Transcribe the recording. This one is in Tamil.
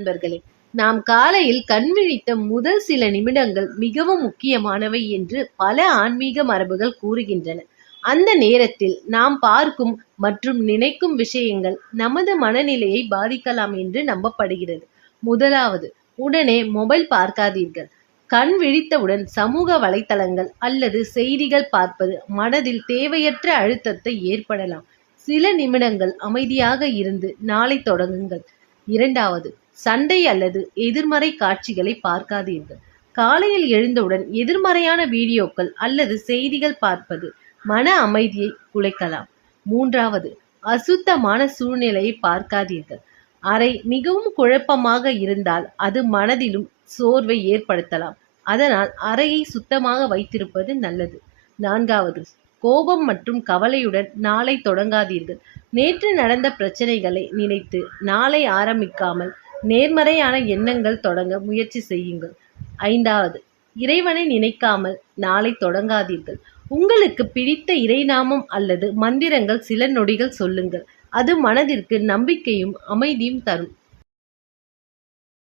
நண்பர்களே, நாம் காலையில் கண் விழித்த முதல் சில நிமிடங்கள் மிகவும் முக்கியமானவை என்று பல ஆன்மீக மரபுகள் கூறுகின்றன. அந்த நேரத்தில் நாம் பார்க்கும் மற்றும் நினைக்கும் விஷயங்கள் நமது மனநிலையை பாதிக்கலாம் என்று நம்பப்படுகிறது. முதலாவது, உடனே மொபைல் பார்க்காதீர்கள். கண் விழித்தவுடன் சமூக வலைத்தளங்கள் அல்லது செய்திகள் பார்ப்பது மனதில் தேவையற்ற அழுத்தத்தை ஏற்படலாம். சில நிமிடங்கள் அமைதியாக இருந்து நாளை தொடங்குங்கள். இரண்டாவது, சண்டை அல்லது எதிர்மறை காட்சிகளை பார்க்காதீர்கள். காலையில் எழுந்தவுடன் எதிர்மறையான வீடியோக்கள் அல்லது செய்திகள் பார்ப்பது மன அமைதியை குலைக்கலாம். மூன்றாவது, அசுத்தமான சூழ்நிலையை பார்க்காதீர்கள். அறை மிகவும் குழப்பமாக இருந்தால் அது மனதிலும் சோர்வை ஏற்படுத்தலாம். அதனால் அறையை சுத்தமாக வைத்திருப்பது நல்லது. நான்காவது, கோபம் மற்றும் கவலையுடன் நாளை தொடங்காதீர்கள். நேற்று நடந்த பிரச்சனைகளை நினைத்து நாளை ஆரம்பிக்காமல் நேர்மறையான எண்ணங்கள் தொடங்க முயற்சி செய்யுங்கள். ஐந்தாவது, இறைவனை நினைக்காமல் நாளை தொடங்காதீர்கள். உங்களுக்கு பிடித்த இறைநாமம் அல்லது மந்திரங்கள் சில நொடிகள் சொல்லுங்கள். அது மனதிற்கு நம்பிக்கையும் அமைதியும் தரும்.